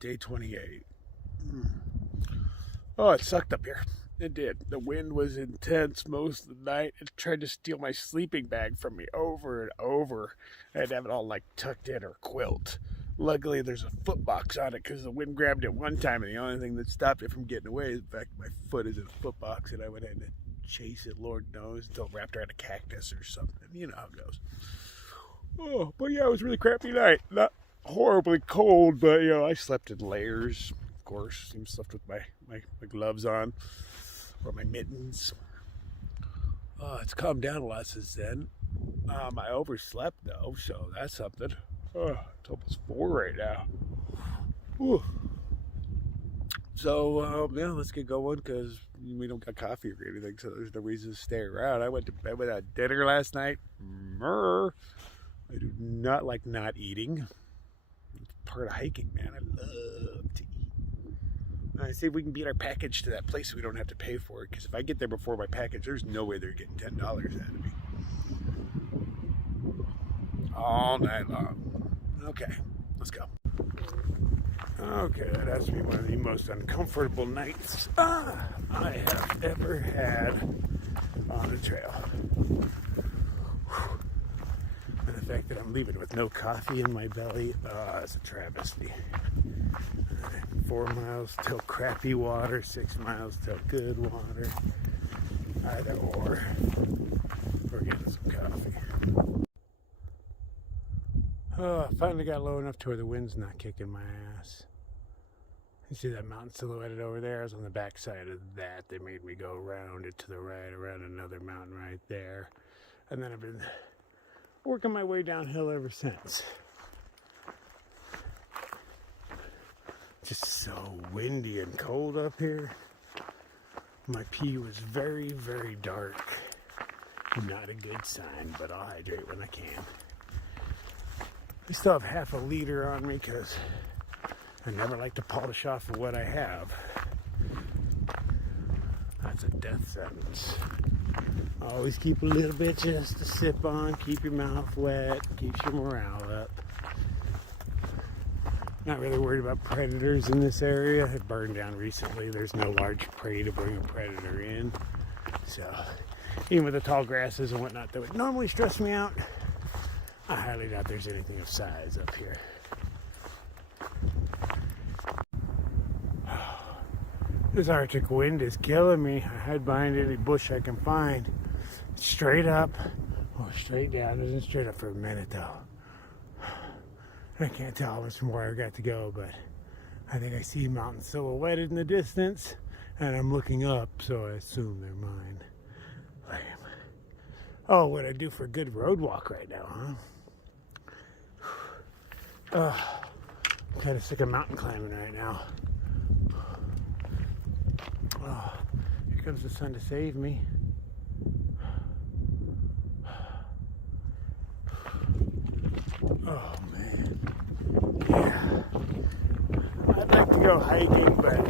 Day 28. Oh, it sucked up here. It did. The wind was intense most of the night. It tried to steal my sleeping bag from me over and over. I had to have it all like tucked in or quilt. Luckily, there's a foot box on it because the wind grabbed it one time, and the only thing that stopped it from getting away is the fact my foot is in a foot box, and I would have to chase it, Lord knows, until it wrapped around a cactus or something. You know how it goes. Oh, but yeah, it was a really crappy night. Not horribly cold, but I slept in layers. Of course, I slept with my gloves on or my mittens. It's calmed down a lot since then. I overslept though, so that's something. It's almost 4 right now. Whew. So let's get going because we don't got coffee or anything, so there's no reason to stay around. I went to bed without dinner last night. I do not like not eating. It's part of hiking, man. I love to eat. See if we can beat our package to that place so we don't have to pay for it. Because if I get there before my package, there's no way they're getting $10 out of me. All night long. Okay, let's go. Okay, that has to be one of the most uncomfortable nights I have ever had on the trail. And the fact that I'm leaving with no coffee in my belly, it's a travesty. 4 miles till crappy water, 6 miles till good water. Either or. We're getting some coffee. I finally got low enough to where the wind's not kicking my ass. You see that mountain silhouetted over there? I was on the back side of that. They made me go around it to the right, around another mountain right there. And then I've been working my way downhill ever since. Just so windy and cold up here. My pee was very, very dark. Not a good sign, but I'll hydrate when I can. I still have half a liter on me because I never like to polish off of what I have. That's a death sentence. Always keep a little bit just to sip on, keep your mouth wet, keeps your morale up. Not really worried about predators in this area. It burned down recently. There's no large prey to bring a predator in. So, even with the tall grasses and whatnot that would normally stress me out, I highly doubt there's anything of size up here. This Arctic wind is killing me. I hide behind any bush I can find. Straight up, or straight down. It isn't straight up for a minute though. I can't tell how much more I've got to go, but I think I see mountains silhouetted in the distance, and I'm looking up, so I assume they're mine. Lame. Oh, what I do for a good road walk right now, huh? I'm kind of sick of mountain climbing right now. Oh, here comes the sun to save me. Oh man, yeah. I'd like to go hiking, but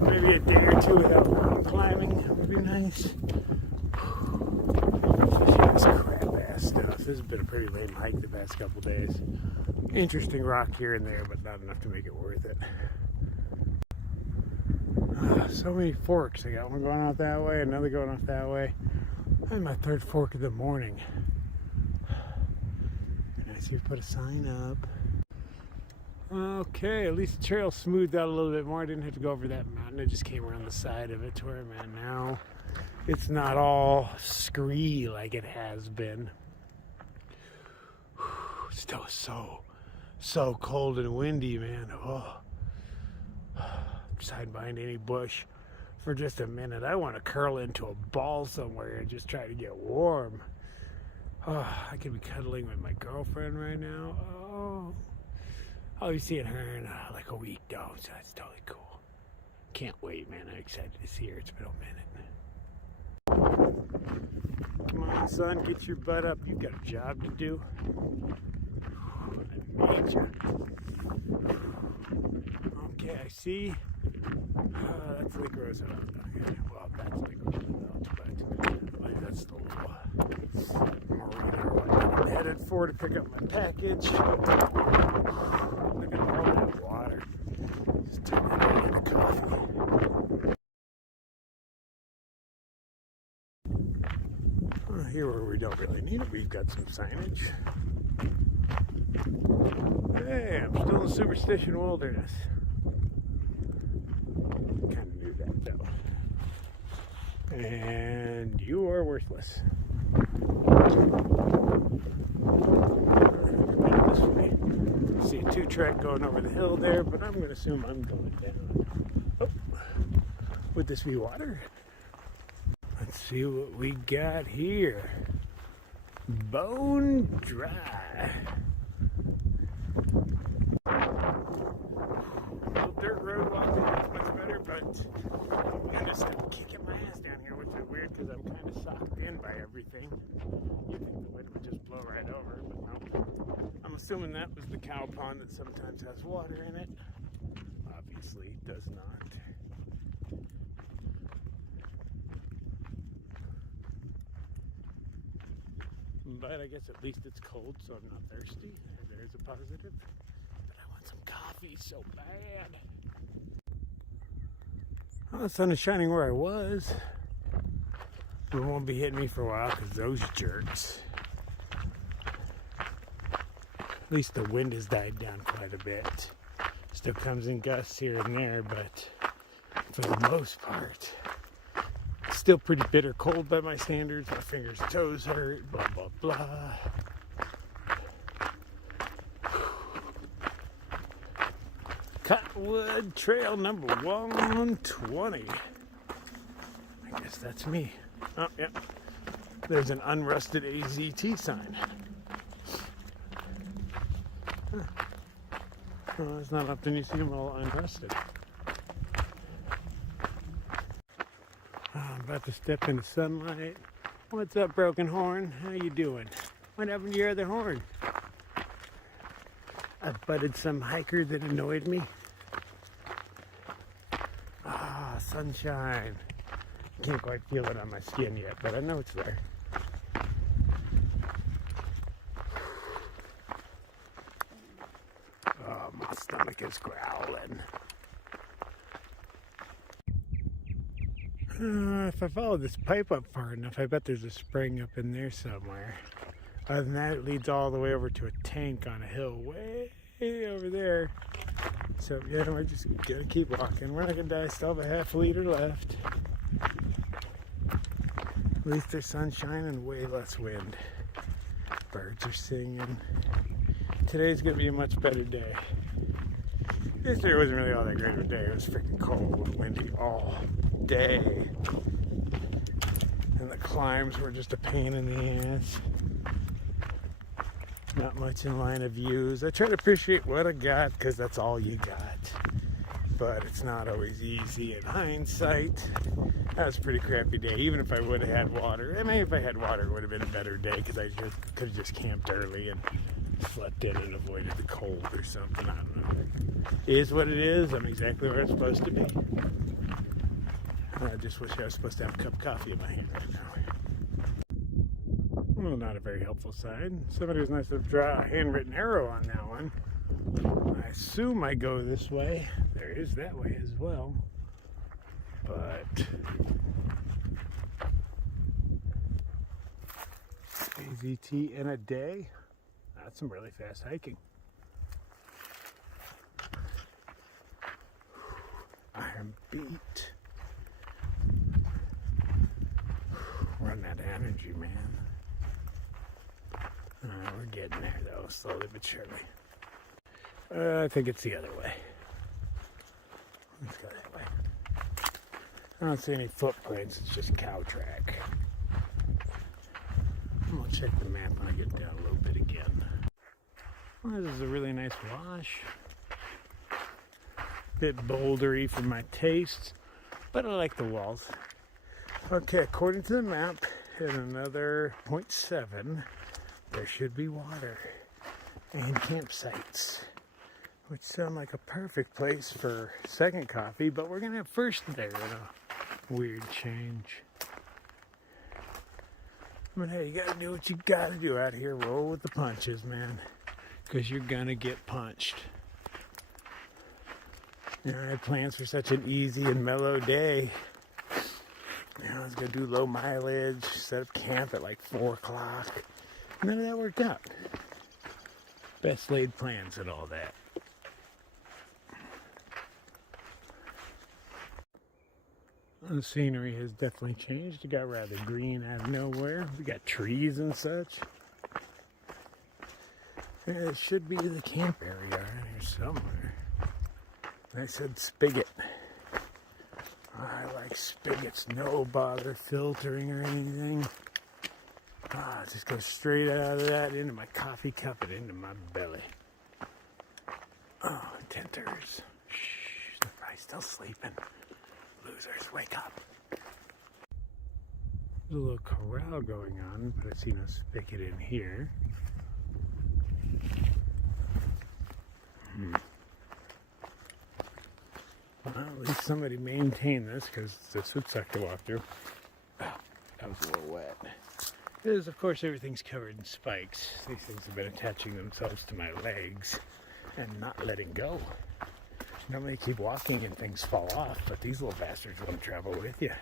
maybe a day or two without mountain climbing would be nice. Especially this crap ass stuff. This has been a pretty lame hike the past couple days. Interesting rock here and there, but not enough to make it worth it. So many forks. I got one going off that way, another going off that way. I'm my third fork of the morning. I see we put a sign up. Okay, at least the trail smoothed out a little bit more. I didn't have to go over that mountain. I just came around the side of it to where I'm at now. It's not all scree like it has been. Still so cold and windy, man. Oh. Just hide behind any bush for just a minute. I want to curl into a ball somewhere and just try to get warm. Oh, I could be cuddling with my girlfriend right now. Oh, I'll be seeing her in like a week, though, so that's totally cool. Can't wait, man. I'm excited to see her. It's been a minute. Come on, son, get your butt up. You've got a job to do. I need you. Okay, I see. That's Lake Roosevelt. Okay, well, that's Lake Roosevelt, but that's the little marina or whatnot I'm headed for to pick up my package. Look at all that water. here where we don't really need it, we've got some signage. Hey, I'm still in Superstition Wilderness. Kind of knew that though. And you are worthless. This way. See a 2-track going over the hill there, but I'm going to assume I'm going down. Oh, would this be water? Let's see what we got here. Bone dry. Little dirt road walking, that's much better, but I'm just kicking my ass down here, which is weird because I'm kind of socked in by everything. You'd think the wind would just blow right over, but no. I'm assuming that was the cow pond that sometimes has water in it. Obviously, it does not. But I guess at least it's cold, so I'm not thirsty. There's a positive. But I want some coffee so bad. Well, the sun is shining where I was. It won't be hitting me for a while because those jerks. At least the wind has died down quite a bit. Still comes in gusts here and there, but for the most part, it's still pretty bitter cold by my standards. My fingers and toes hurt, blah, blah, blah. Cottonwood Trail number 120. I guess that's me. Oh, yeah. There's an unrusted AZT sign. Huh. Well, it's not often you see them all unrusted. I'm about to step into sunlight. What's up, broken horn? How you doing? What happened to your other horn? I butted some hiker that annoyed me. Ah, sunshine. Can't quite feel it on my skin yet, but I know it's there. Oh, my stomach is growling. If I follow this pipe up far enough, I bet there's a spring up in there somewhere. Other than that, it leads all the way over to a tank on a hill way over there. So yeah, we're just gonna keep walking. We're not gonna die. Still have a half liter left. At least there's sunshine and way less wind. Birds are singing. Today's gonna be a much better day. Yesterday wasn't really all that great of a day. It was freaking cold and windy all day. And the climbs were just a pain in the ass. Not much in line of views. I try to appreciate what I got because that's all you got. But it's not always easy in hindsight. That was a pretty crappy day, even if I would have had water. I mean, if I had water, it would have been a better day because I could have just camped early and slept in and avoided the cold or something. I don't know. It is what it is. I'm exactly where I'm supposed to be. I just wish I was supposed to have a cup of coffee in my hand right now. Well, not a very helpful sign. Somebody was nice to draw a handwritten arrow on that one. I assume I go this way. There is that way as well. But AZT in a day? That's some really fast hiking. I'm beat. Run that energy, man. We're getting there though, slowly but surely. I think it's the other way. Let's go that way. I don't see any footprints, it's just cow track. I'm gonna check the map when I get down a little bit again. Well, this is a really nice wash. Bit bouldery for my taste, but I like the walls. Okay, according to the map, at another 0.7, there should be water and campsites, which sound like a perfect place for second coffee, but we're gonna have first there in a weird change. But hey, you gotta do what you gotta do out here. Roll with the punches, man, because you're gonna get punched. I had plans for such an easy and mellow day. You know, I was going to do low mileage, set up camp at like 4 o'clock. None of that worked out. Best laid plans and all that. The scenery has definitely changed. It got rather green out of nowhere. We got trees and such. It should be the camp area around here somewhere. I said spigot. I like spigots, no bother filtering or anything. Just go straight out of that into my coffee cup and into my belly. Oh, tenters. Shh, they're probably still sleeping. Losers, wake up. There's a little corral going on, but I see no spigot in here. Well, at least somebody maintained this, because this would suck to walk through. Oh, that was a little wet. Because, of course, everything's covered in spikes. These things have been attaching themselves to my legs and not letting go. Normally you keep walking and things fall off, but these little bastards want to travel with you.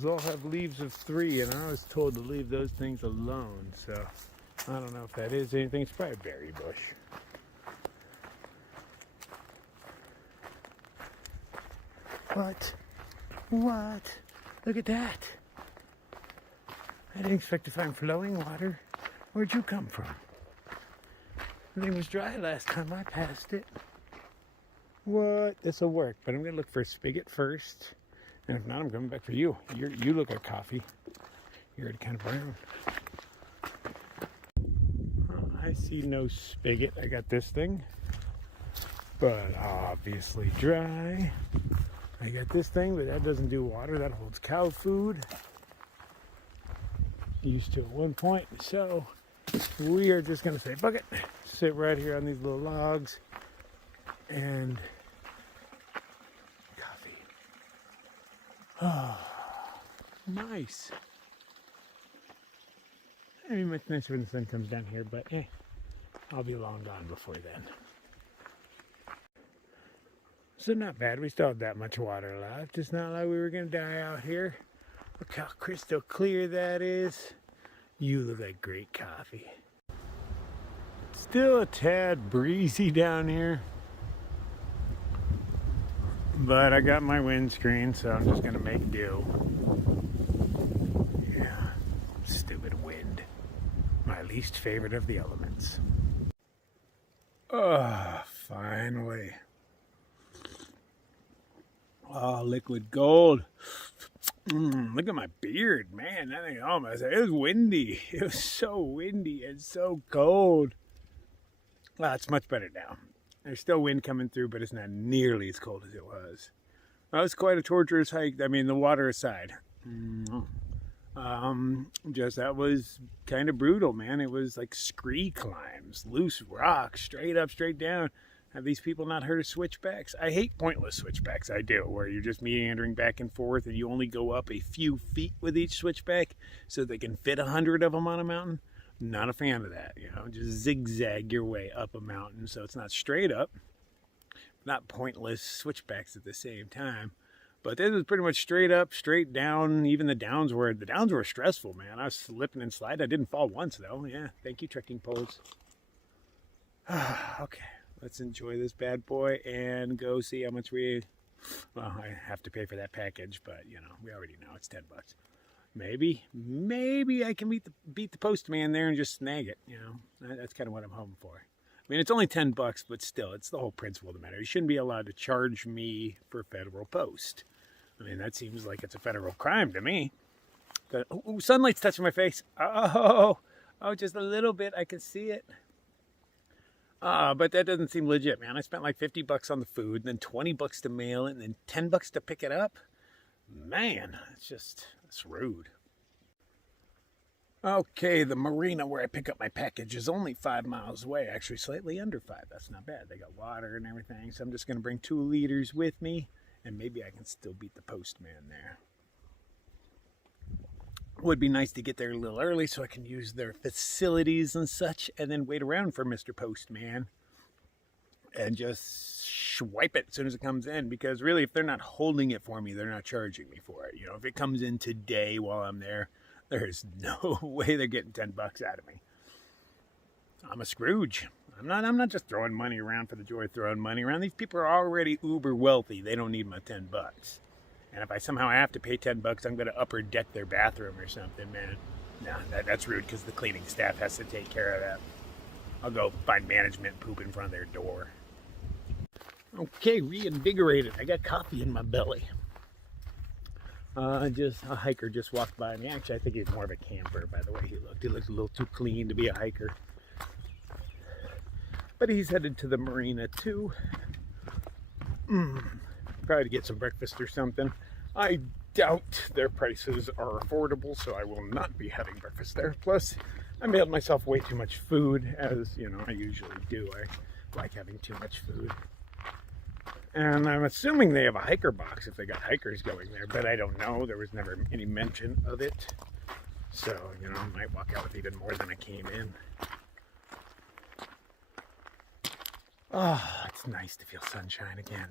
Those all have leaves of 3, and I was told to leave those things alone, so I don't know if that is anything. It's probably a berry bush. What? What? Look at that. I didn't expect to find flowing water. Where'd you come from? Everything was dry last time I passed it. What? This'll work, but I'm gonna look for a spigot first. And if not, I'm coming back for you. You look like coffee. You're already kind of brown. I see no spigot. I got this thing, but obviously dry. I got this thing, but that doesn't do water. That holds cow food. Used to at one point. So we are just going to say, bucket, sit right here on these little logs and oh, nice. I mean, much nicer when the sun comes down here, but I'll be long gone before then. So not bad. We still have that much water left. It's not like we were going to die out here. Look how crystal clear that is. You look like great coffee. Still a tad breezy down here. But I got my windscreen, so I'm just going to make do. Yeah, stupid wind. My least favorite of the elements. Oh, finally. Oh, liquid gold. Look at my beard, man. That thing almost, it was windy. It was so windy and so cold. Well, it's much better now. There's still wind coming through, but it's not nearly as cold as it was. That was quite a torturous hike. I mean, the water aside. Just that was kind of brutal, man. It was like scree climbs, loose rocks, straight up, straight down. Have these people not heard of switchbacks? I hate pointless switchbacks. I do, where you're just meandering back and forth and you only go up a few feet with each switchback so they can fit 100 of them on a mountain. Not a fan of that, you know, just zigzag your way up a mountain so it's not straight up, not pointless switchbacks at the same time. But this was pretty much straight up, straight down. Even the downs were stressful, man. I was slipping and sliding. I didn't fall once though. Yeah, thank you, trekking poles. Okay, let's enjoy this bad boy and go see how much well, I have to pay for that package, but you know, we already know it's $10. Maybe I can beat the postman there and just snag it. You know, that's kind of what I'm hoping for. I mean, it's only $10, but still, it's the whole principle of the matter. You shouldn't be allowed to charge me for federal post. I mean, that seems like it's a federal crime to me. Oh, sunlight's touching my face. Oh, just a little bit. I can see it. But that doesn't seem legit, man. I spent like $50 on the food, and then $20 to mail it, and then $10 to pick it up. Man, it's rude. Okay, the marina where I pick up my package is only 5 miles away, actually slightly under 5. That's not bad. They got water and everything, so I'm just going to bring 2 liters with me, and maybe I can still beat the postman there. Would be nice to get there a little early so I can use their facilities and such, and then wait around for Mr. Postman. and just swipe it as soon as it comes in, because really, if they're not holding it for me, they're not charging me for it. You know, if it comes in today while I'm there, there's no way they're getting $10 out of me. I'm a Scrooge. I'm not just throwing money around for the joy of throwing money around. These people are already uber wealthy. They don't need my $10. And if I somehow have to pay $10, I'm going to upper deck their bathroom or something, man. No, that's rude, because the cleaning staff has to take care of that. I'll go find management and poop in front of their door. Okay, reinvigorated. I got coffee in my belly. Just a hiker just walked by me. Actually, I think he's more of a camper by the way he looked. He looked a little too clean to be a hiker. But he's headed to the marina too. Probably to get some breakfast or something. I doubt their prices are affordable, so I will not be having breakfast there. Plus, I mailed myself way too much food, as you know I usually do. I like having too much food. And I'm assuming they have a hiker box if they got hikers going there, but I don't know. There was never any mention of it. So, you know, I might walk out with even more than I came in. Oh, it's nice to feel sunshine again.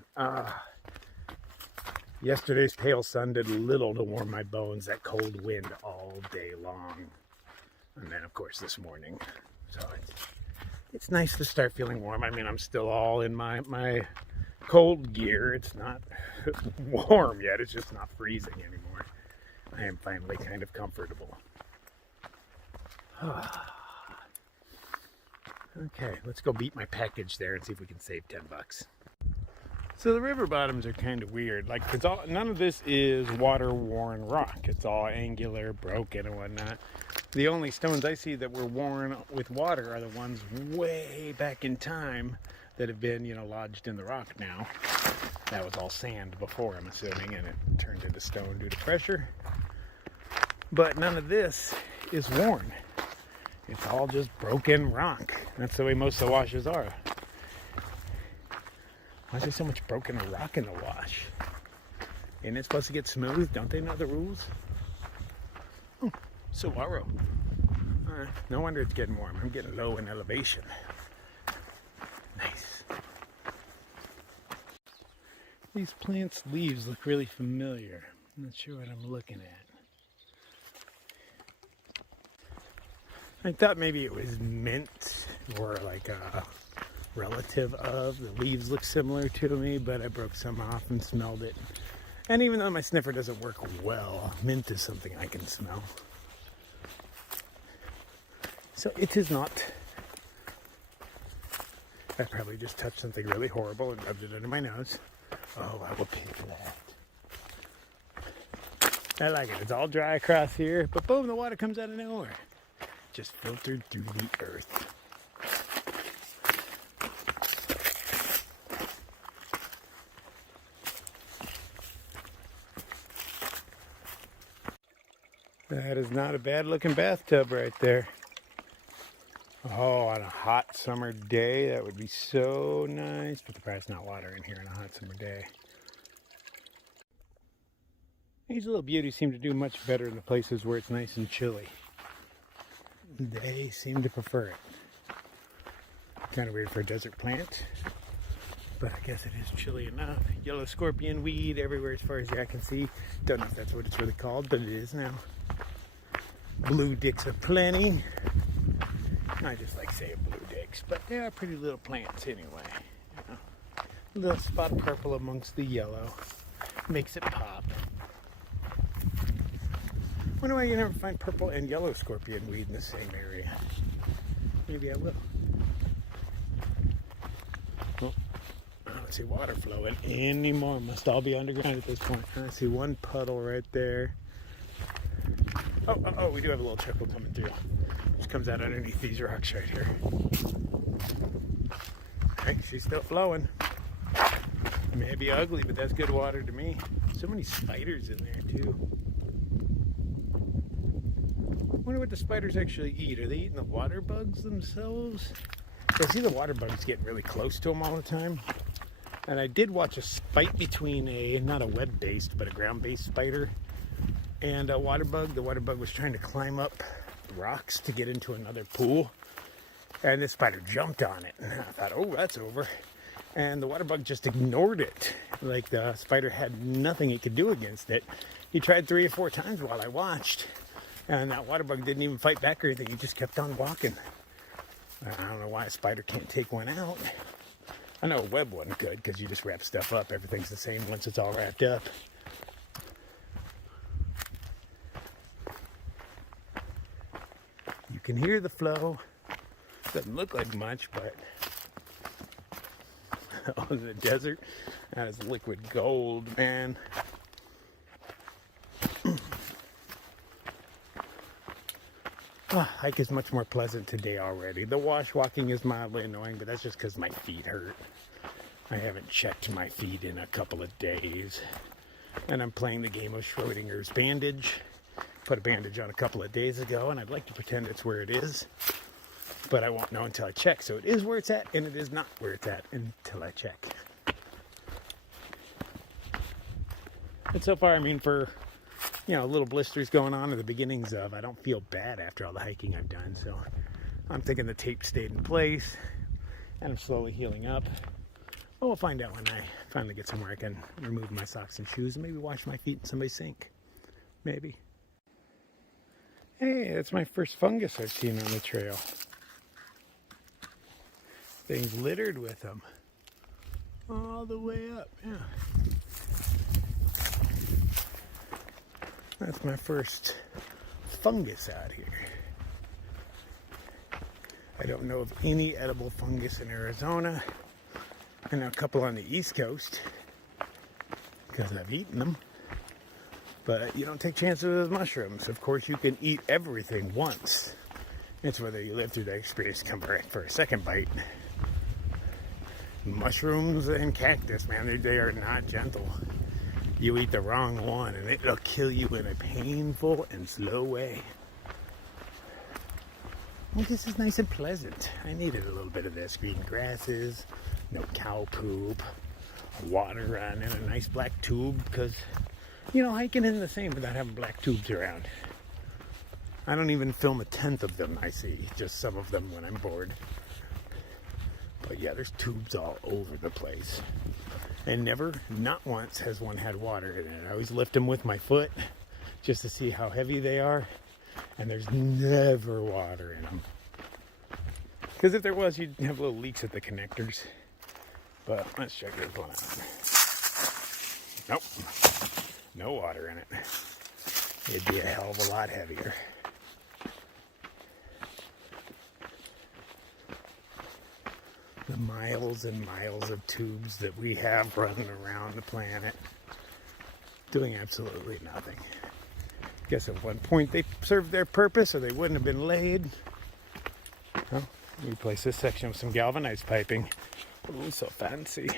Yesterday's pale sun did little to warm my bones. That cold wind all day long. And then, of course, this morning. So it's nice to start feeling warm. I mean, I'm still all in my cold gear. It's not warm yet. It's just not freezing anymore. I am finally kind of comfortable. Okay, let's go beat my package there and see if we can save $10. So the river bottoms are kind of weird. Like, none of this is water-worn rock. It's all angular, broken, and whatnot. The only stones I see that were worn with water are the ones way back in time that have been, you know, lodged in the rock now. That was all sand before, I'm assuming, and it turned into stone due to pressure. But none of this is worn. It's all just broken rock. That's the way most of the washes are. Why is there so much broken rock in the wash? Isn't it supposed to get smooth? Don't they know the rules? Oh, saguaro. No wonder it's getting warm. I'm getting low in elevation. Nice. These plants' leaves look really familiar. I'm not sure what I'm looking at. I thought maybe it was mint or like a relative of. The leaves look similar to me, but I broke some off and smelled it. And even though my sniffer doesn't work well, mint is something I can smell. So it is not. I probably just touched something really horrible and rubbed it under my nose. Oh, I will pay for that. I like it. It's all dry across here, but boom, the water comes out of nowhere. Just filtered through the earth. That is not a bad looking bathtub right there. Oh, on a hot summer day, that would be so nice. But there's probably not water in here on a hot summer day. These little beauties seem to do much better in the places where it's nice and chilly. They seem to prefer it. Kind of weird for a desert plant, but I guess it is chilly enough. Yellow scorpion weed everywhere as far as the eye can see. Don't know if that's what it's really called, but it is now. Blue dicks aplenty. I just like saying blue dicks, but they are pretty little plants anyway. You know? A little spot of purple amongst the yellow makes it pop. Wonder why you never find purple and yellow scorpion weed in the same area. Maybe I will. Oh, I don't see water flowing anymore. Must all be underground at this point. I see one puddle right there. Oh, we do have a little trickle coming through. Just comes out underneath these rocks right here. Okay, she's still flowing. Maybe ugly, but that's good water to me. So many spiders in there too. I wonder what the spiders actually eat. Are they eating the water bugs themselves? I see the water bugs getting really close to them all the time. And I did watch a fight between not a web-based, but a ground-based spider and a water bug. The water bug was trying to climb up rocks to get into another pool. And this spider jumped on it. And I thought, oh, that's over. and the water bug just ignored it. Like the spider had nothing it could do against it. He tried 3 or 4 times while I watched, and that water bug didn't even fight back or anything. He just kept on walking. I don't know why a spider can't take one out. I know a web wasn't good because you just wrap stuff up. Everything's the same once it's all wrapped up. You can hear the flow. Doesn't look like much, but out in the desert, that is liquid gold, man. Hike is much more pleasant today already. The wash walking is mildly annoying, but that's just because my feet hurt. I haven't checked my feet in a couple of days. And I'm playing the game of Schrodinger's bandage. Put a bandage on a couple of days ago, and I'd like to pretend it's where it is. But I won't know until I check. So it is where it's at, and it is not where it's at until I check. And so far, I mean, for little blisters going on at the beginnings of, I don't feel bad after all the hiking I've done. So I'm thinking the tape stayed in place and I'm slowly healing up. But we'll find out when I finally get somewhere I can remove my socks and shoes and maybe wash my feet in somebody's sink. Maybe. Hey, that's my first fungus I've seen on the trail. Things littered with them. All the way up, yeah. That's my first fungus out here. I don't know of any edible fungus in Arizona. I know a couple on the East Coast because I've eaten them. But you don't take chances with mushrooms. Of course, you can eat everything once. It's whether you live through the experience, come back for a second bite. Mushrooms and cactus, man, they are not gentle. You eat the wrong one and it'll kill you in a painful and slow way. Well, this is nice and pleasant. I needed a little bit of this. Green grasses, no cow poop, water running in a nice black tube because, hiking isn't the same without having black tubes around. I don't even film a tenth of them I see, just some of them when I'm bored. But yeah, there's tubes all over the place. And never, not once, has one had water in it. I always lift them with my foot just to see how heavy they are. And there's never water in them. Because if there was, you'd have little leaks at the connectors. But let's check this one out. Nope. No water in it. It'd be a hell of a lot heavier. The miles and miles of tubes that we have running around the planet doing absolutely nothing. Guess at one point they served their purpose or they wouldn't have been laid. Well, replace this section with some galvanized piping. Oh, so fancy.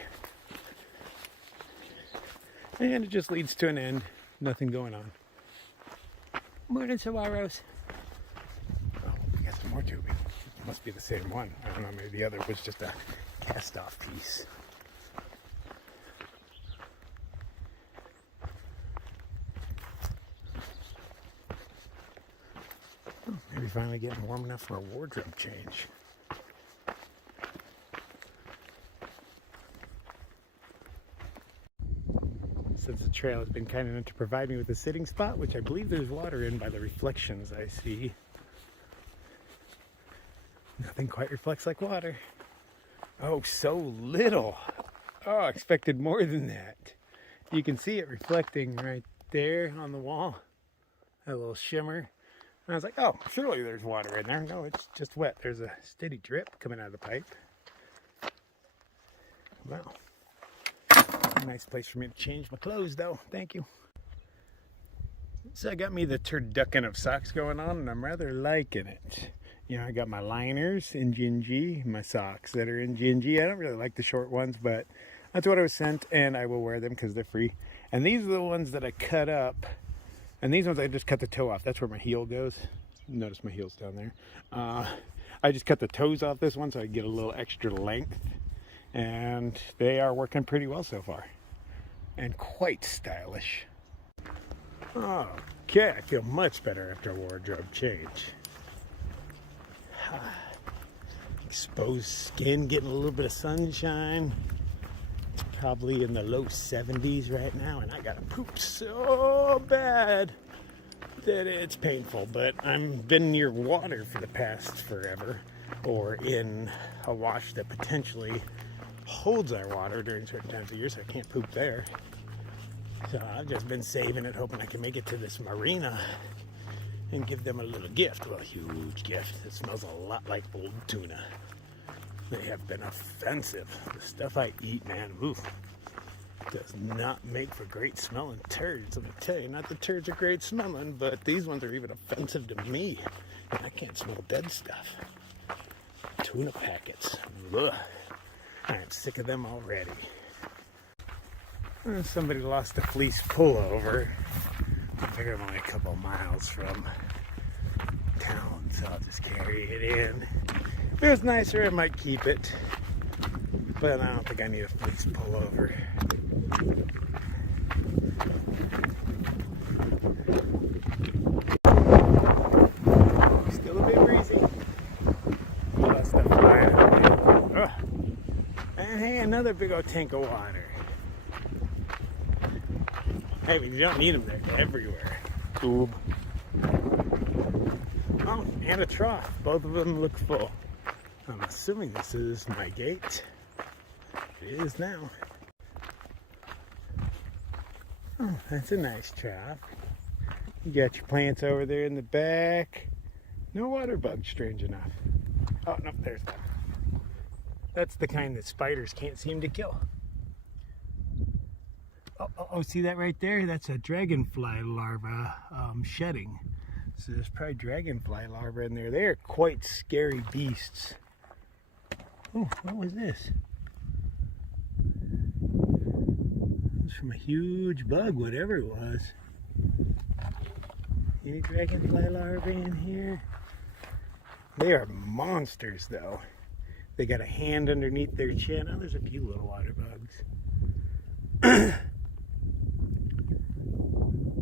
And it just leads to an end. Nothing going on. Morning, Sawaros. Oh, we got some more tubing. Must be the same one. I don't know, maybe the other was just a cast-off piece. Oh, maybe finally getting warm enough for a wardrobe change. Since the trail has been kind enough to provide me with a sitting spot, which I believe there's water in by the reflections I see. Nothing quite reflects like water. Oh, so little. Oh, I expected more than that. You can see it reflecting right there on the wall. A little shimmer. And I was like, oh, surely there's water in there. No, it's just wet. There's a steady drip coming out of the pipe. Wow. Nice place for me to change my clothes, though. Thank you. So I got me the turducken of socks going on, and I'm rather liking it. I got my liners in G&G, my socks that are in G&G. I don't really like the short ones, but that's what I was sent, and I will wear them because they're free. And these are the ones that I cut up. And these ones I just cut the toe off. That's where my heel goes. Notice my heel's down there. I just cut the toes off this one so I get a little extra length. And they are working pretty well so far. And quite stylish. Okay, I feel much better after a wardrobe change. Exposed skin, getting a little bit of sunshine. probably in the low 70s right now, and I gotta poop so bad that it's painful. But I've been near water for the past forever, or in a wash that potentially holds our water during certain times of year, so I can't poop there. So I've just been saving it, hoping I can make it to this marina and give them a little gift. Well, a huge gift. It smells a lot like old tuna. They have been offensive. The stuff I eat, man, oof, does not make for great smelling turds. Let me tell you, not the turds are great smelling, but these ones are even offensive to me. And I can't smell dead stuff. Tuna packets. Ugh. I'm sick of them already. Somebody lost a fleece pullover. I figure I'm only a couple miles from town, so I'll just carry it in. If it was nicer, I might keep it, but I don't think I need a fleece pullover. Still a bit breezy. Lots of stuff flying over. And hey, another big old tank of water. Hey, but you don't need them, they're everywhere. Tube. Oh, and a trough. Both of them look full. I'm assuming this is my gate. It is now. Oh, that's a nice trough. You got your plants over there in the back. No water bugs, strange enough. Oh, no, there's one. That's the kind that spiders can't seem to kill. Oh, see that right there? That's a dragonfly larva shedding. So there's probably dragonfly larvae in there. They're quite scary beasts. Oh, what was this? It was from a huge bug, whatever it was. Any dragonfly larvae in here? They are monsters, though. They got a hand underneath their chin. Oh, there's a few little water bugs.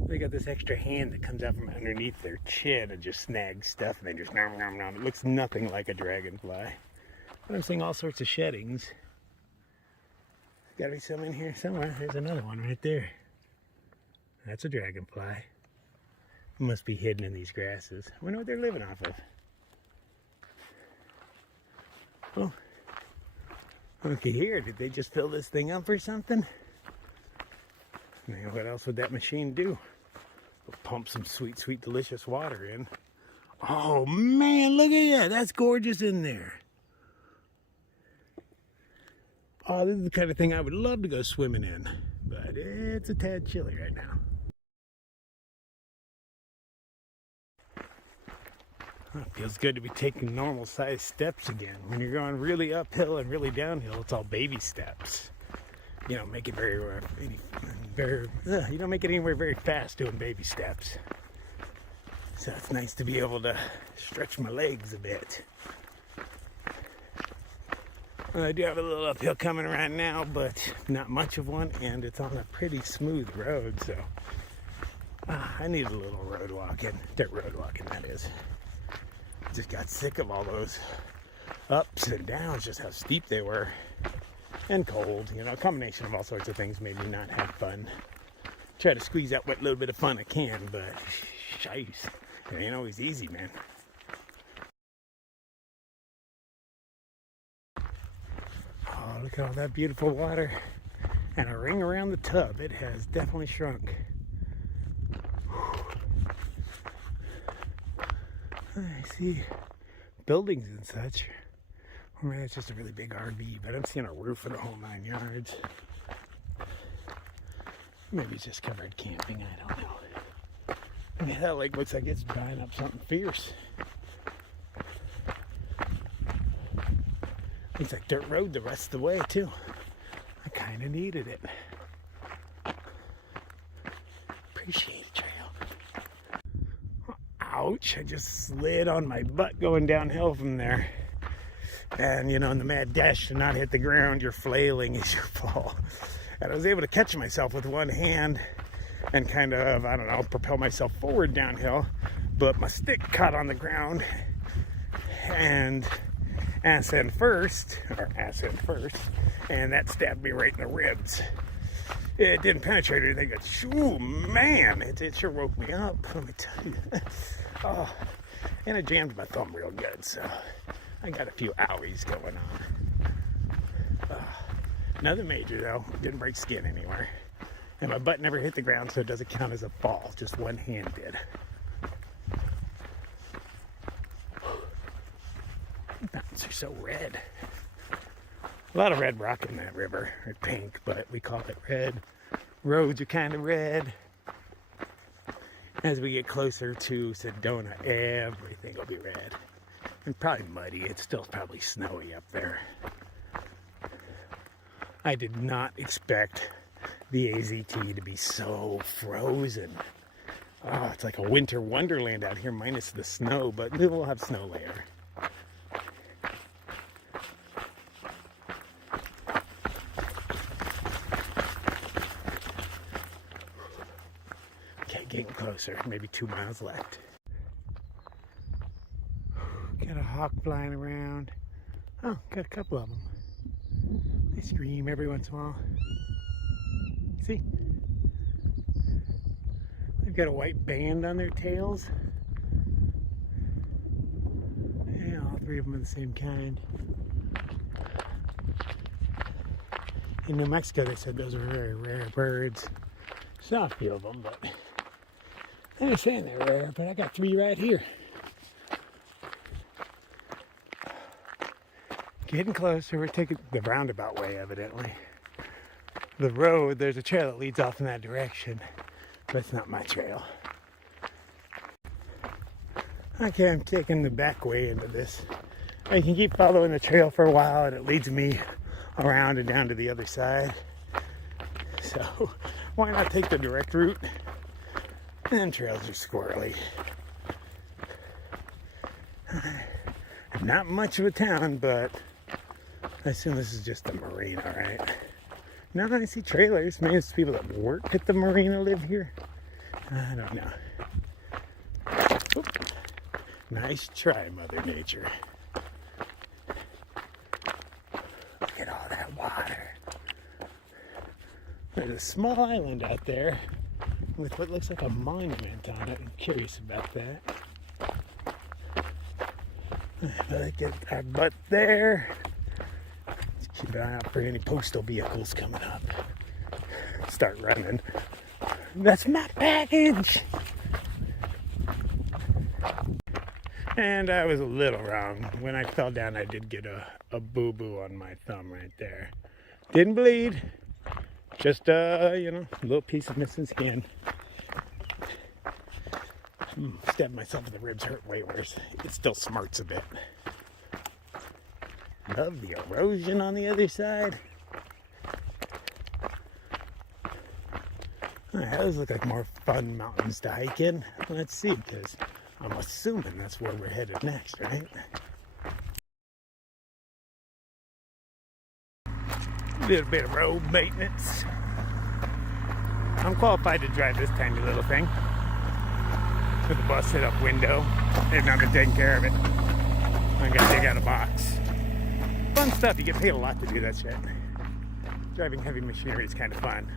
They got this extra hand that comes out from underneath their chin and just snags stuff, and they just nom nom nom. It looks nothing like a dragonfly. But I'm seeing all sorts of sheddings. Gotta be some in here somewhere. There's another one right there. That's a dragonfly. It must be hidden in these grasses. I wonder what they're living off of. Oh. Okay, here. Did they just fill this thing up or something? Now, what else would that machine do? We'll pump some sweet, sweet, delicious water in. Oh man, look at that. That's gorgeous in there. Oh, this is the kind of thing I would love to go swimming in. But it's a tad chilly right now. Oh, it feels good to be taking normal sized steps again. When you're going really uphill and really downhill, it's all baby steps. You don't make it you don't make it anywhere very fast doing baby steps. So it's nice to be able to stretch my legs a bit. Well, I do have a little uphill coming right now, but not much of one, and it's on a pretty smooth road, so I need a little road walking, dirt road walking, that is. Just got sick of all those ups and downs, just how steep they were. And cold, you know, a combination of all sorts of things made me not have fun. Try to squeeze out what little bit of fun I can, but shice, it ain't always easy, man. Oh, look at all that beautiful water. And a ring around the tub. It has definitely shrunk. I see buildings and such. Or maybe it's just a really big RV, but I'm seeing a roof of the whole 9 yards. Maybe it's just covered camping, I don't know. I mean, that lake looks like it's drying up something fierce. Looks like dirt road the rest of the way, too. I kind of needed it. Appreciate it, trail. Ouch, I just slid on my butt going downhill from there. And, you know, in the mad dash to not hit the ground, you're flailing as you fall. And I was able to catch myself with one hand and kind of, I don't know, propel myself forward downhill. But my stick caught on the ground and ass end first, and that stabbed me right in the ribs. It didn't penetrate anything. Ooh, man, it sure woke me up, let me tell you. Oh, and it jammed my thumb real good, so I got a few owies going on. Nothing major, though. Didn't break skin anywhere. And my butt never hit the ground, so it doesn't count as a fall. Just one hand did. The mountains are so red. A lot of red rock in that river, or pink, but we call it red. Roads are kind of red. As we get closer to Sedona, everything will be red. And probably muddy. It's still probably snowy up there. I did not expect the AZT to be so frozen. Oh, it's like a winter wonderland out here minus the snow, but we'll have snow later. Okay, getting closer. Maybe 2 miles left. Got a hawk flying around. Oh, got a couple of them. They scream every once in a while. See? They've got a white band on their tails. Yeah, all 3 of them are the same kind. In New Mexico, they said those are very rare birds. Saw a few of them, but I ain't saying they're rare, but I got 3 right here. Getting closer, we're taking the roundabout way, evidently. The road, there's a trail that leads off in that direction, but it's not my trail. Okay, I'm taking the back way into this. I can keep following the trail for a while and it leads me around and down to the other side. So, why not take the direct route? And trails are squirrely. Not much of a town, but I assume this is just a marina, right? No, I see trailers. Maybe it's people that work at the marina live here. I don't know. Oop. Nice try, Mother Nature. Look at all that water. There's a small island out there with what looks like a monument on it. I'm curious about that. Let's get our butt there. Let's keep an eye out for any postal vehicles coming up. Start running. That's my package! And I was a little wrong. When I fell down, I did get a boo-boo on my thumb right there. Didn't bleed. Just, a little piece of missing skin. Stabbed myself in the ribs, hurt way worse. It still smarts a bit. Love the erosion on the other side. Alright, those look like more fun mountains to hike in. Let's see, because I'm assuming that's where we're headed next, right? A little bit of road maintenance. I'm qualified to drive this tiny little thing. With the busted up window. They've not been taking care of it. I gotta dig out a box. Fun stuff, you get paid a lot to do that shit. Driving heavy machinery is kind of fun.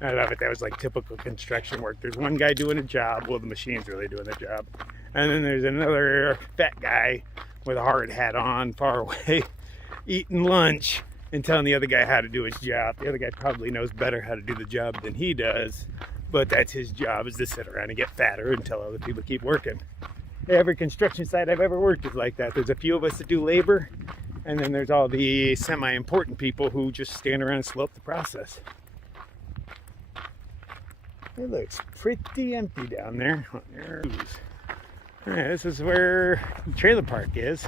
I love it. That was like typical construction work. There's one guy doing a job, well, the machine's really doing the job. And then there's another fat guy with a hard hat on, far away, eating lunch and telling the other guy how to do his job. The other guy probably knows better how to do the job than he does. But that's his job, is to sit around and get fatter and tell other people to keep working. Every construction site I've ever worked is like that. There's a few of us that do labor, and then there's all the semi-important people who just stand around and slow up the process. It looks pretty empty down there. Alright, this is where the trailer park is.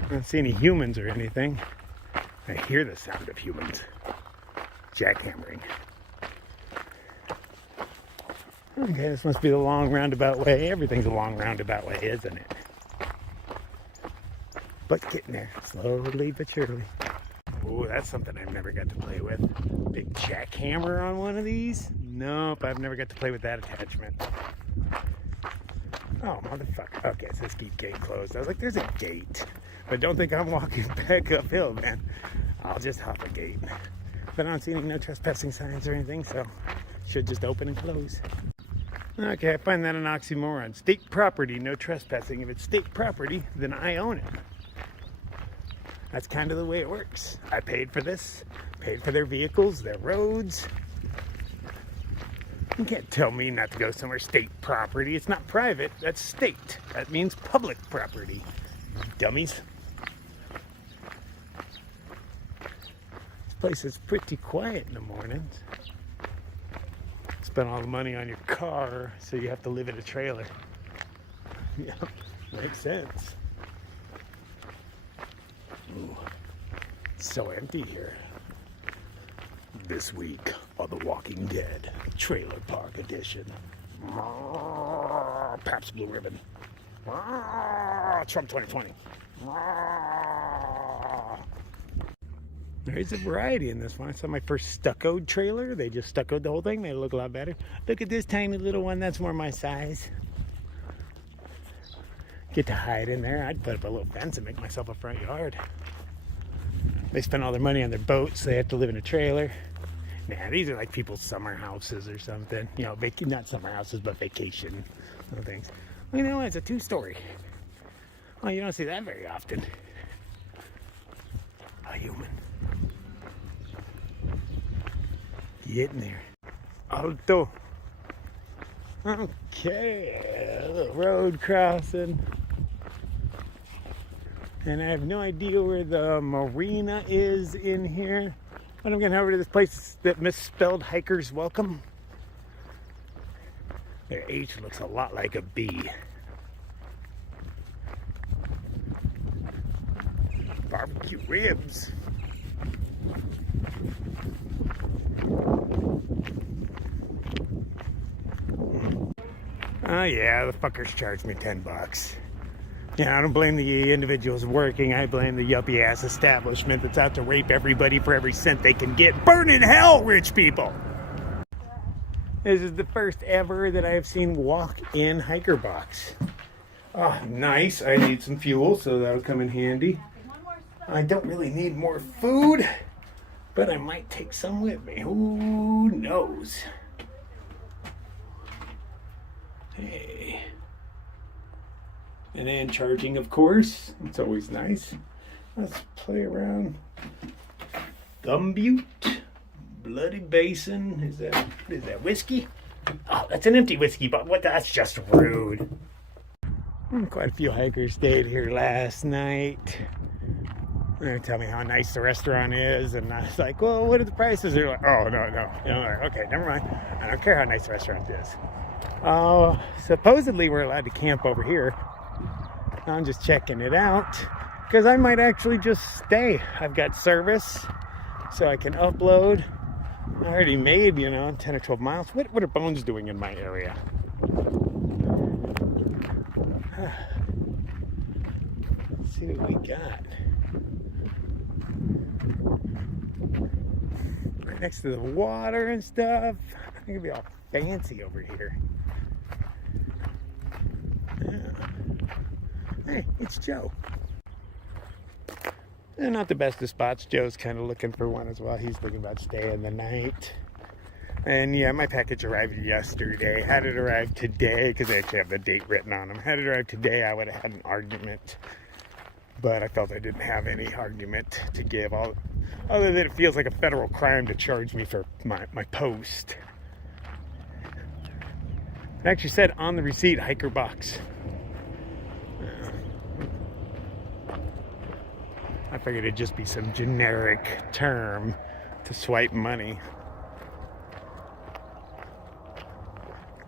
I don't see any humans or anything. I hear the sound of humans jackhammering. Okay, this must be the long roundabout way. Everything's a long roundabout way, isn't it? But getting there, slowly but surely. Oh, that's something I've never got to play with. Big jackhammer on one of these? Nope, I've never got to play with that attachment. Oh, motherfucker. Okay, so this keep gate closed. I was like, there's a gate. But don't think I'm walking back uphill, man. I'll just hop a gate. But I don't see any no trespassing signs or anything, so should just open and close. Okay, I find that an oxymoron. State property, no trespassing. If it's state property, then I own it. That's kind of the way it works. I paid for this, paid for their vehicles, their roads. You can't tell me not to go somewhere state property. It's not private, that's state. That means public property. Dummies. This place is pretty quiet in the mornings. Spend all the money on your car, so you have to live in a trailer. Yeah, makes sense. Ooh, it's so empty here. This week on The Walking Dead, Trailer Park Edition. Pabst Blue Ribbon. Trump 2020. There's a variety in this one. I saw my first stuccoed trailer. They just stuccoed the whole thing, made it look a lot better. Look at this tiny little one. That's more my size. Get to hide in there. I'd put up a little fence and make myself a front yard. They spend all their money on their boats. So they have to live in a trailer. Nah, these are like people's summer houses or something. You know, not summer houses, but vacation things. Well, you know, it's a 2-story. Well, you don't see that very often. A human. Get in there. Alto. Okay, a little road crossing. And I have no idea where the marina is in here. But I'm gonna head over to this place that misspelled Hikers Welcome. Their H looks a lot like a B. Barbecue ribs. Oh yeah, the fuckers charged me $10. Yeah, I don't blame the individuals working. I blame the yuppie ass establishment that's out to rape everybody for every cent they can get. Burn in hell, rich people! This is the first ever that I have seen walk-in hiker box. Oh, nice. I need some fuel, so that'll come in handy. I don't really need more food, but I might take some with me. Who knows? Hey. And then charging, of course. It's always nice. Let's play around. Thumb Butte. Bloody Basin. Is that whiskey? Oh, that's an empty whiskey, but what? That's just rude. Quite a few hikers stayed here last night. They're telling me how nice the restaurant is, and I was like, well, what are the prices? They're like, oh, no. You know, like, okay, never mind. I don't care how nice the restaurant is. Supposedly we're allowed to camp over here. I'm just checking it out, because I might actually just stay. I've got service, so I can upload. I already made, 10 or 12 miles. What are bones doing in my area? Let's see what we got. Right next to the water and stuff. I think it'd be all fancy over here. Yeah. Hey, it's Joe. They're not the best of spots. Joe's kind of looking for one as well. He's thinking about staying the night. And yeah, my package arrived yesterday. Had it arrived today, because they actually have the date written on them. Had it arrived today, I would have had an argument. But I felt I didn't have any argument to give, other than it feels like a federal crime to charge me for my post. It actually said on the receipt, hiker box. I figured it'd just be some generic term to swipe money.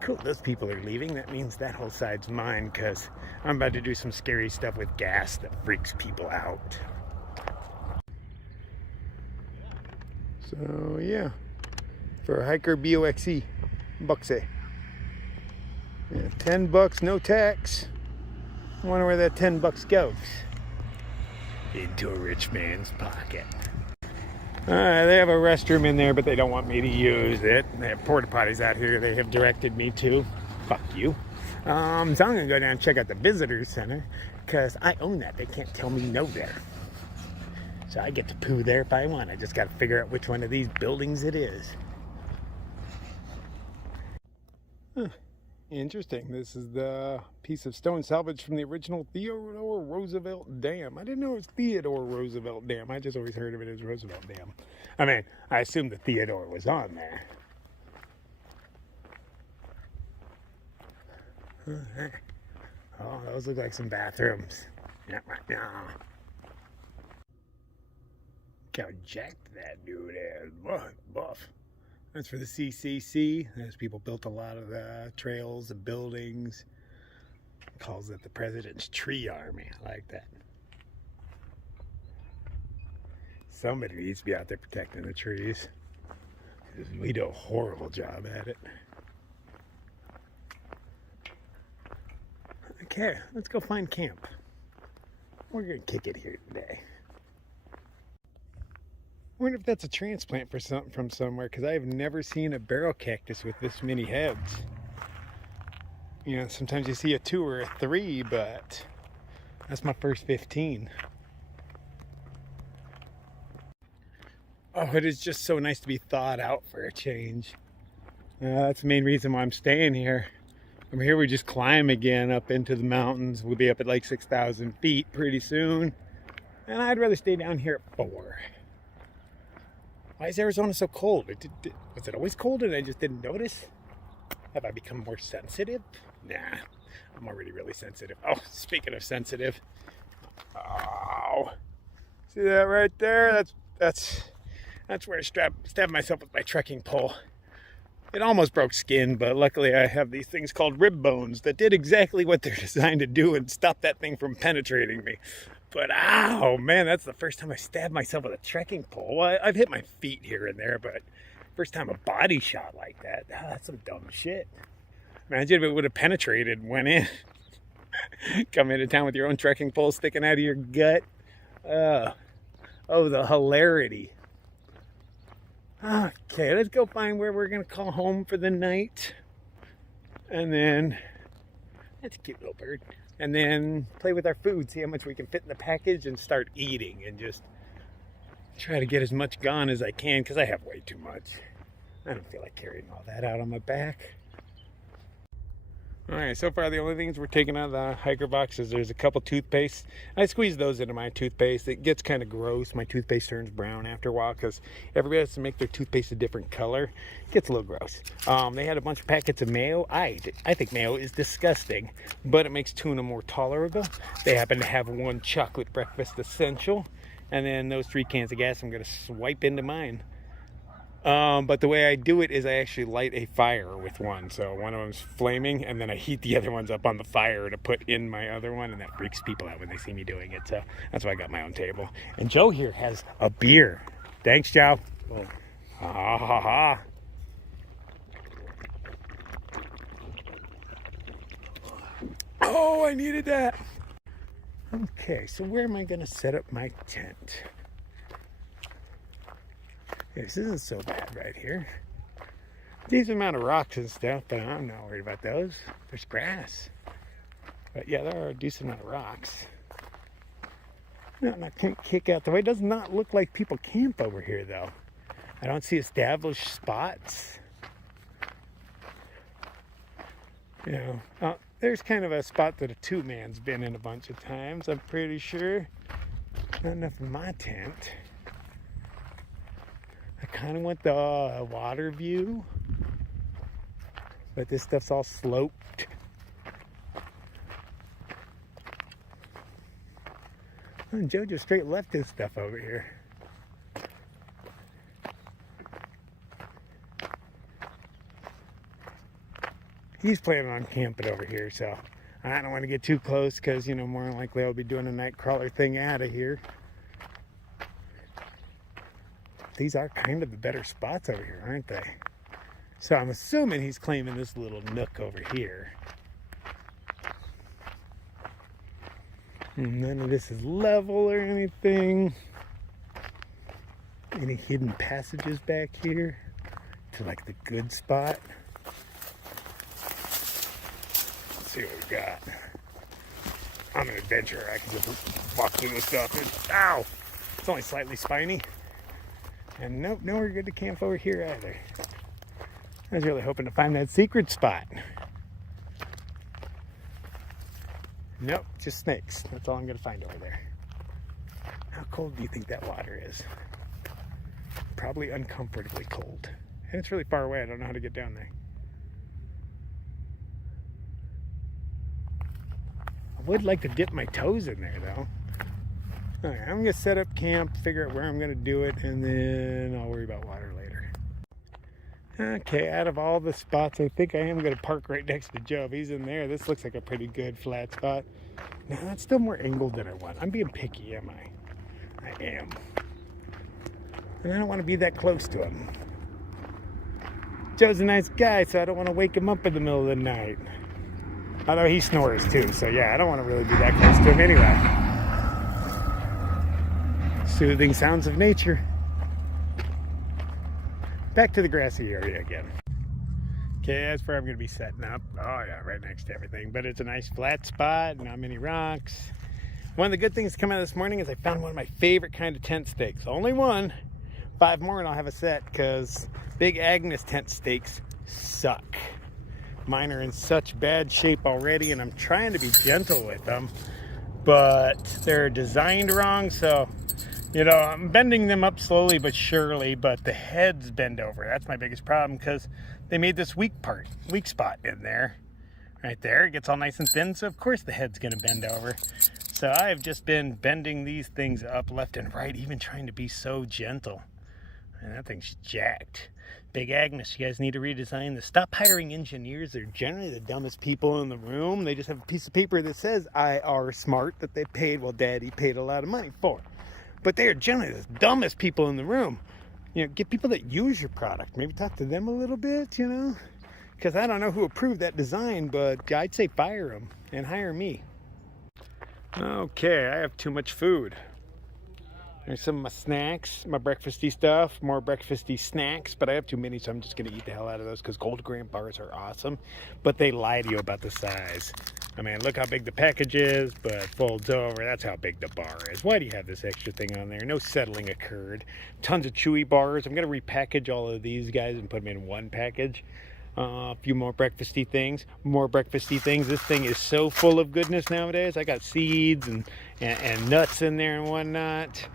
Cool, those people are leaving. That means that whole side's mine, because I'm about to do some scary stuff with gas that freaks people out. So yeah, for a hiker BOXE, Bucksy. Yeah, $10, no tax. I wonder where that $10 goes. Into a rich man's pocket. They have a restroom in there, but they don't want me to use it. They have porta potties out here they have directed me to. Fuck you. So I'm gonna go down and check out the visitor center because I own that. They can't tell me no there. So I get to poo there if I want. I just gotta figure out which one of these buildings it is. Huh. Interesting. This is the piece of stone salvage from the original Theodore Roosevelt Dam. I didn't know it was Theodore Roosevelt Dam. I just always heard of it as Roosevelt Dam. I mean, I assumed the Theodore was on there. Oh, those look like some bathrooms. Yeah, yeah. Look how jacked that dude is. Buff. That's for the CCC. Those people built a lot of the trails and buildings. Calls it the President's Tree Army. I like that. Somebody needs to be out there protecting the trees. We do a horrible job at it. Okay, let's go find camp. We're gonna kick it here today. I wonder if that's a transplant for from somewhere, because I have never seen a barrel cactus with this many heads. You know, sometimes you see a 2 or a 3, but that's my first 15. Oh, it is just so nice to be thawed out for a change. That's the main reason why I'm staying here. From here we just climb again up into the mountains. We'll be up at like 6,000 feet pretty soon. And I'd rather stay down here at 4. Why is Arizona so cold? Was it always cold and I just didn't notice? Have I become more sensitive? Nah, I'm already really sensitive. Oh, speaking of sensitive. Oh, see that right there? That's where I stabbed myself with my trekking pole. It almost broke skin, but luckily I have these things called rib bones that did exactly what they're designed to do and stop that thing from penetrating me. But ow, man, that's the first time I stabbed myself with a trekking pole. Well, I've hit my feet here and there, but first time a body shot like that, that's some dumb shit. Imagine if it would have penetrated and went in. Come into town with your own trekking pole sticking out of your gut. Oh, the hilarity. Okay, let's go find where we're going to call home for the night. And then, that's a cute little bird. And then play with our food, see how much we can fit in the package and start eating and just try to get as much gone as I can because I have way too much. I don't feel like carrying all that out on my back. Alright, so far the only things we're taking out of the hiker box is there's a couple toothpastes. I squeeze those into my toothpaste. It gets kind of gross. My toothpaste turns brown after a while because everybody has to make their toothpaste a different color. It gets a little gross. They had a bunch of packets of mayo. I think mayo is disgusting, but it makes tuna more tolerable. They happen to have one chocolate breakfast essential. And then those 3 cans of gas I'm going to swipe into mine. But the way I do it is I actually light a fire with one. So one of them's flaming and then I heat the other ones up on the fire to put in my other one, and that freaks people out when they see me doing it. So that's why I got my own table. And Joe here has a beer. Thanks, Joe. Oh. Ha ha ha. Oh, I needed that. Okay, so where am I going to set up my tent? This isn't so bad right here. Decent amount of rocks and stuff, but I'm not worried about those. There's grass. But yeah, there are a decent amount of rocks. I can't kick out the way. It does not look like people camp over here, though. I don't see established spots. You know, there's kind of a spot that a 2-man's been in a bunch of times, I'm pretty sure. Not enough in my tent. I kind of want the water view, but this stuff's all sloped. Oh, and Joe just straight left his stuff over here. He's planning on camping over here, so I don't want to get too close because, you know, more than likely I'll be doing a night crawler thing out of here. These are kind of the better spots over here, aren't they? So I'm assuming he's claiming this little nook over here. And none of this is level or anything. Any hidden passages back here to like the good spot? see what we got. I'm an adventurer. I can just walk through this stuff. Ow! It's only slightly spiny. And nope, nowhere good to camp over here either. I was really hoping to find that secret spot. Nope, just snakes. That's all I'm going to find over there. How cold do you think that water is? Probably uncomfortably cold. And it's really far away. I don't know how to get down there. I would like to dip my toes in there, though. Okay, I'm going to set up camp, figure out where I'm going to do it, and then I'll worry about water later. Okay, out of all the spots, I think I am going to park right next to Joe. If he's in there, this looks like a pretty good flat spot. No, that's still more angled than I want. I'm being picky, am I? I am. And I don't want to be that close to him. Joe's a nice guy, so I don't want to wake him up in the middle of the night. Although he snores too, so yeah, I don't want to really be that close to him anyway. Soothing sounds of nature. Back to the grassy area again. Okay, that's where I'm going to be setting up. Oh yeah, right next to everything. But it's a nice flat spot, not many rocks. One of the good things coming out this morning is I found one of my favorite kind of tent stakes. Only one. 5 more and I'll have a set, because Big Agnes tent stakes suck. Mine are in such bad shape already, and I'm trying to be gentle with them, but they're designed wrong. So, you know, I'm bending them up slowly but surely, but the heads bend over. That's my biggest problem, because they made this weak spot in there. Right there, it gets all nice and thin, so of course the head's gonna bend over. So I've just been bending these things up left and right, even trying to be so gentle. And that thing's jacked. Big Agnes, you guys need to redesign this. Stop hiring engineers. They're generally the dumbest people in the room. They just have a piece of paper that says IR smart that they paid, well, Daddy paid a lot of money for. But they are generally the dumbest people in the room. You know, get people that use your product. Maybe talk to them a little bit, you know? Because I don't know who approved that design, but I'd say fire them and hire me. Okay, I have too much food. There's some of my snacks, my breakfasty stuff, more breakfasty snacks, but I have too many, so I'm just going to eat the hell out of those, because Gold Graham bars are awesome, but they lie to you about the size. I mean, look how big the package is, but it folds over. That's how big the bar is. Why do you have this extra thing on there? No settling occurred. Tons of chewy bars. I'm going to repackage all of these guys and put them in one package. A few more breakfasty things. More breakfasty things. This thing is so full of goodness nowadays. I got seeds and nuts in there and whatnot.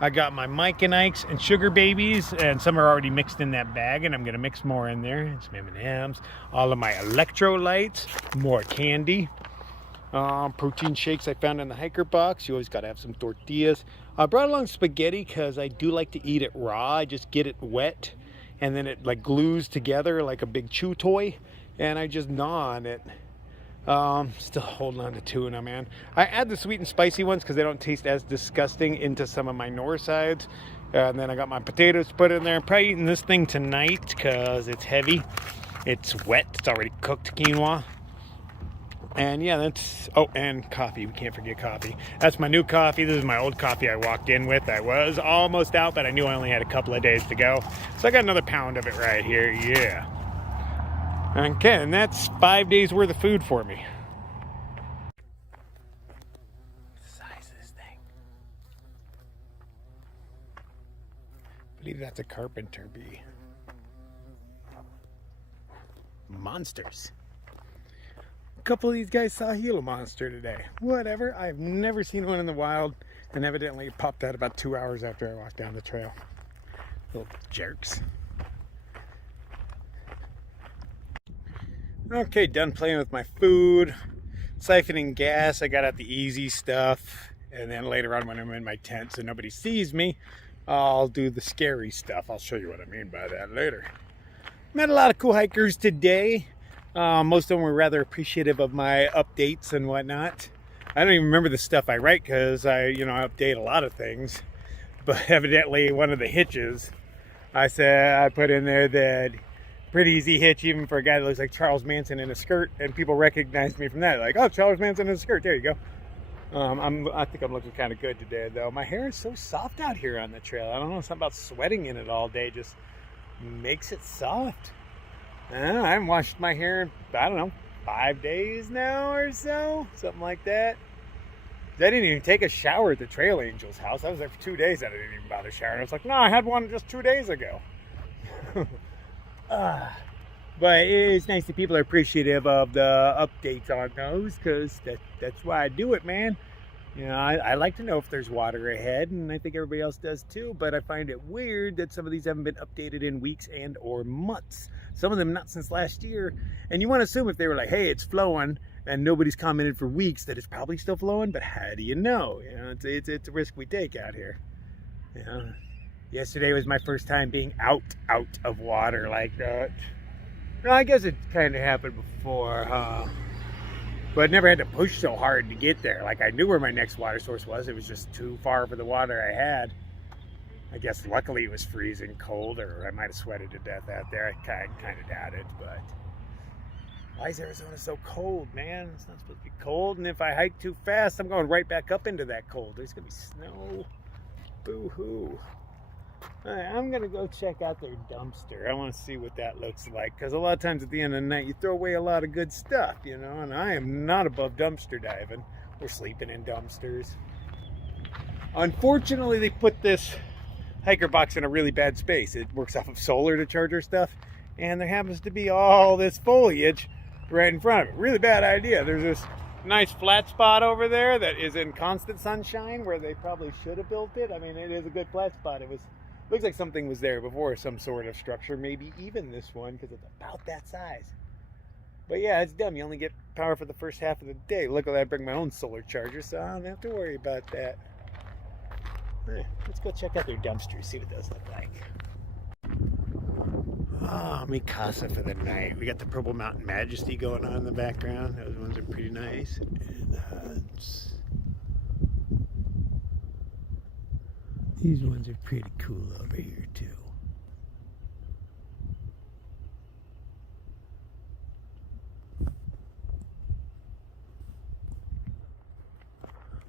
I got my Mike and Ike's and sugar babies, and some are already mixed in that bag, and I'm going to mix more in there. Some M&Ms, all of my electrolytes, more candy, protein shakes I found in the hiker box. You always got to have some tortillas. I brought along spaghetti because I do like to eat it raw. I just get it wet, and then it like glues together like a big chew toy, and I just gnaw on it. Still holding on to tuna, man. I add the sweet and spicy ones because they don't taste as disgusting into some of my north sides. And then I got my potatoes to put in there. I'm probably eating this thing tonight because it's heavy. It's wet. It's already cooked quinoa. And yeah, that's... Oh, and coffee. We can't forget coffee. That's my new coffee. This is my old coffee I walked in with. I was almost out, but I knew I only had a couple of days to go. So I got another pound of it right here. Yeah. Okay, and that's 5 days worth of food for me. The size of this thing. I believe that's a carpenter bee. Monsters. A couple of these guys saw a Gila monster today. Whatever, I've never seen one in the wild, and evidently it popped out about 2 hours after I walked down the trail. Little jerks. Okay, done playing with my food, siphoning gas. I got out the easy stuff, and then later on when I'm in my tent so nobody sees me, I'll do the scary stuff. I'll show you what I mean by that later. Met a lot of cool hikers today. Most of them were rather appreciative of my updates and whatnot. I don't even remember the stuff I write because I update a lot of things. But evidently one of the hitches, I put in there that pretty easy hitch even for a guy that looks like Charles Manson in a skirt, and people recognize me from that. Like, oh, Charles Manson in a skirt, there you go. I think I'm looking kind of good today, though. My hair is so soft out here on the trail. I don't know, something about sweating in it all day just makes it soft. I haven't washed my hair in, I don't know, 5 days now or so, something like that. I didn't even take a shower at the Trail Angels house. I was there for 2 days. I didn't even bother showering. I was like, no, I had one just 2 days ago. But it's nice that people are appreciative of the updates on those, because that's why I do it, man. You know, I like to know if there's water ahead, and I think everybody else does too, but I find it weird that some of these haven't been updated in weeks and or months. Some of them not since last year. And you want to assume if they were like, hey, it's flowing, and nobody's commented for weeks, that it's probably still flowing, but how do you know? You know, it's a risk we take out here. You know, yesterday was my first time being out of water like that. No, I guess it kind of happened before, but I never had to push so hard to get there. Like, I knew where my next water source was. It was just too far for the water I had. I guess luckily it was freezing cold, or I might have sweated to death out there. I kind of doubt it, but why is Arizona so cold, man? It's not supposed to be cold, and if I hike too fast, I'm going right back up into that cold. There's going to be snow. Boo-hoo. All right, I'm going to go check out their dumpster. I want to see what that looks like, because a lot of times at the end of the night, you throw away a lot of good stuff, you know, and I am not above dumpster diving. We're sleeping in dumpsters. Unfortunately, they put this hiker box in a really bad space. It works off of solar to charge our stuff, and there happens to be all this foliage right in front of it. Really bad idea. There's this nice flat spot over there that is in constant sunshine where they probably should have built it. I mean, it is a good flat spot. Looks like something was there before, some sort of structure, maybe even this one, because it's about that size. But yeah, it's dumb. You only get power for the first half of the day. Luckily, I bring my own solar charger, so I don't have to worry about that. Let's go check out their dumpster, see what those look like. Oh, mi casa for the night. We got the Purple Mountain Majesty going on in the background. Those ones are pretty nice. And the huts. These ones are pretty cool over here too.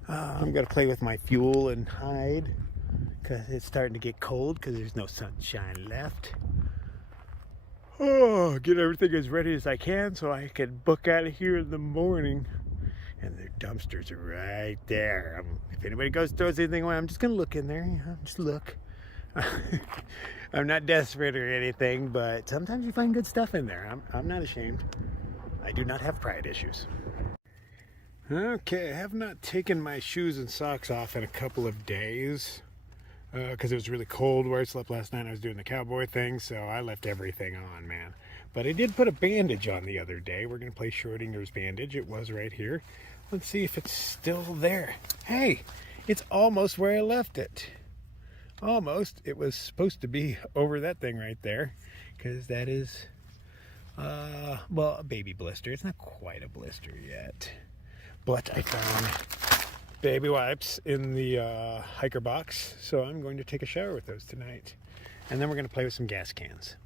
I'm gonna play with my fuel and hide, because it's starting to get cold because there's no sunshine left. Oh, get everything as ready as I can so I can book out of here in the morning. And their dumpsters are right there. If anybody throws anything away, I'm just gonna look in there. You know, just look. I'm not desperate or anything, but sometimes you find good stuff in there. I'm not ashamed. I do not have pride issues. Okay, I have not taken my shoes and socks off in a couple of days because it was really cold where I slept last night. I was doing the cowboy thing, so I left everything on, man. But I did put a bandage on the other day. We're going to play Schrodinger's bandage. It was right here. Let's see if it's still there. Hey, it's almost where I left it. Almost. It was supposed to be over that thing right there, because that is, well, a baby blister. It's not quite a blister yet. But I found baby wipes in the hiker box, so I'm going to take a shower with those tonight. And then we're going to play with some gas cans.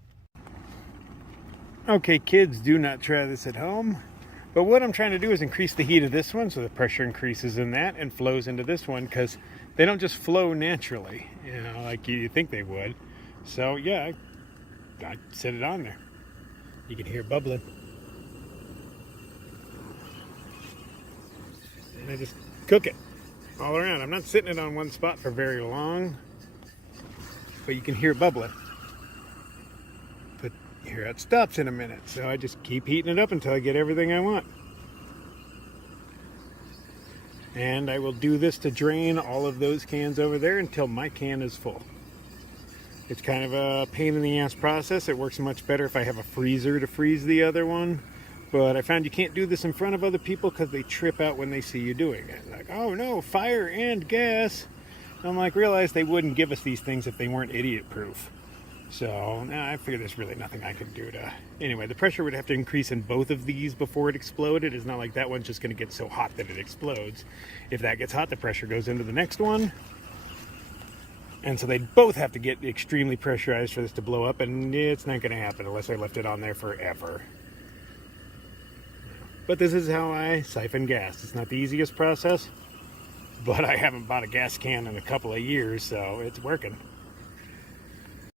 Okay, kids, do not try this at home. But what I'm trying to do is increase the heat of this one, so the pressure increases in that and flows into this one, because they don't just flow naturally, you know, like you think they would. So yeah, I set it on there. You can hear bubbling. And I just cook it all around. I'm not sitting it on one spot for very long, but you can hear bubbling. But here it stops in a minute, so I just keep heating it up until I get everything I want. And I will do this to drain all of those cans over there until my can is full. It's kind of a pain in the ass process. It works much better if I have a freezer to freeze the other one. But I found you can't do this in front of other people because they trip out when they see you doing it. Like, oh no, fire and gas. I'm like, realize they wouldn't give us these things if they weren't idiot proof. So I figured there's really nothing I could do to... Anyway, the pressure would have to increase in both of these before it exploded. It's not like that one's just going to get so hot that it explodes. If that gets hot, the pressure goes into the next one. And so they both have to get extremely pressurized for this to blow up, and it's not going to happen unless I left it on there forever. But this is how I siphon gas. It's not the easiest process, but I haven't bought a gas can in a couple of years, so it's working.